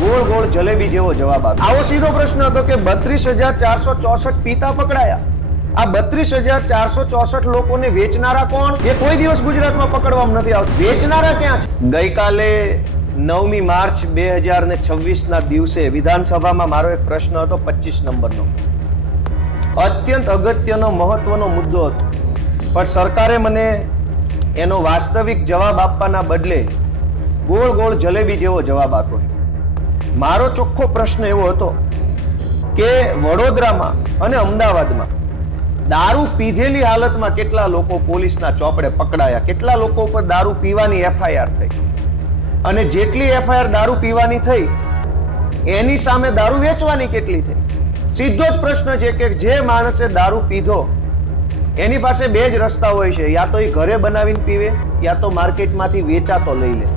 ગોળ ગોળ જલેબી જેવો જવાબ આપ્યો। આવો સીધો પ્રશ્ન હતો કે 32,464 પિતા પકડાયા। આ 32,464 લોકોને વેચનારા કોણ? એ કોઈ દિવસ ગુજરાતમાં પકડવામાં નથી આવતું। વેચનારા ક્યાં છે? ગઈકાલે 9મી માર્ચ 2026 ના દિવસે વિધાનસભામાં મારો એક પ્રશ્ન હતો 25 નંબરનો। અત્યંત અગત્યનો મહત્વનો મુદ્દો હતો, પણ સરકારે મને એનો વાસ્તવિક જવાબ આપવાના બદલે ગોળ ગોળ જલેબી જેવો જવાબ આપ્યો છે। મારો ચોખ્ખો પ્રશ્ન એવો હતો કે વડોદરામાં અને અમદાવાદમાં દારૂ પીધેલી હાલતમાં કેટલા લોકો પોલીસના ચોપડે પકડાયા, કેટલા લોકો ઉપર દારૂ પીવાની એફઆઈઆર થઈ, અને જેટલી એફઆઈઆર દારૂ પીવાની થઈ એની સામે દારૂ વેચવાની કેટલી થઈ? સીધો જ પ્રશ્ન છે કે જે માણસે દારૂ પીધો એની પાસે બે જ રસ્તા હોય છે, યા તો એ ઘરે બનાવીને પીવે, યા તો માર્કેટમાંથી વેચાતો લઈ લે।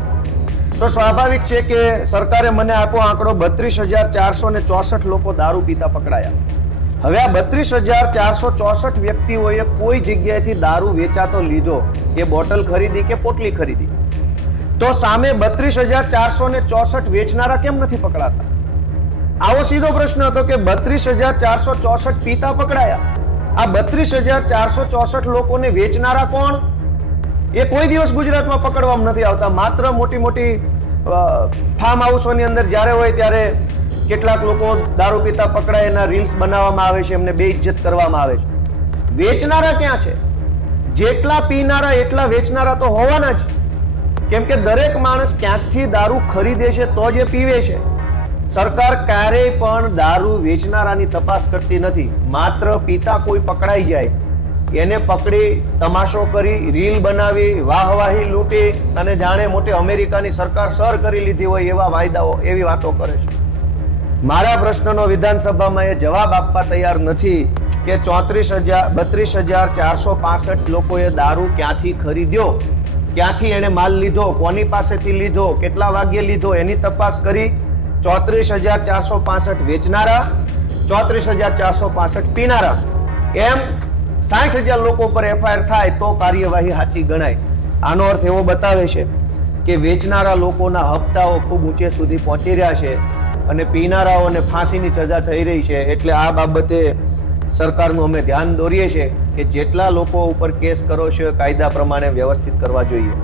તો સ્વાભાવિક છે કે સરકારે મને આપો આંકડો 32,464 લોકો દારૂ પીતા પકડાયા। હવે આ 32,464 વ્યક્તિઓએ કોઈ જગ્યાએથી દારૂ વેચાતો લીધો, એ બોટલ ખરીદી કે પોટલી ખરીદી, તો સામે 32,464 વેચનારા કેમ નથી પકડાતા? આવો સીધો પ્રશ્ન હતો કે 32,464 પિતા પકડાયા। આ 32,464 લોકોને વેચનારા કોણ? એ કોઈ દિવસ ગુજરાતમાં પકડવામાં નથી આવતા। માત્ર મોટી મોટી ફાર્મ હાઉસોની અંદર જ્યારે હોય ત્યારે કેટલાક લોકો દારૂ પીતા પકડાય, એના રીલ્સ બનાવવામાં આવે છે, એમને બેઇજ્જત કરવામાં આવે છે। વેચનારા ક્યાં છે? જેટલા પીનારા એટલા વેચનારા તો હોવાના જ, કેમ કે દરેક માણસ ક્યાંકથી દારૂ ખરીદે છે તો જ એ પીવે છે। સરકાર ક્યારેય પણ દારૂ વેચનારાની તપાસ કરતી નથી। માત્ર પિતા કોઈ પકડાઈ જાય એને પકડી તમાશો કરી, રીલ બનાવી, વાહવાહી લૂંટી અને જાણે મોટી અમેરિકાની સરકાર સર કરી લીધી હોય એવા વાયદાઓ, એવી વાતો કરે છે। મારા પ્રશ્નનો વિધાનસભામાં એ જવાબ આપવા તૈયાર નથી કે 32,465 લોકોએ દારૂ ક્યાંથી ખરીદ્યો, ક્યાંથી એને માલ લીધો, કોની પાસેથી લીધો, કેટલા વાગ્યે લીધો, એની તપાસ કરી 34,465 વેચનારા, 34,465 પીનારા, એમ 60,000 લોકો પર એફઆઈઆર થાય તો કાર્યવાહી સાચી ગણાય। આનો અર્થ એવો બતાવે છે કે વેચનારા લોકોના હપ્તાઓ ખૂબ ઊંચે સુધી પહોંચી રહ્યા છે અને પીનારાઓને ફાંસીની સજા થઈ રહી છે। એટલે આ બાબતે સરકારનું અમે ધ્યાન દોરીએ છીએ કે જેટલા લોકો ઉપર કેસ કરો છો કાયદા પ્રમાણે વ્યવસ્થિત કરવા જોઈએ।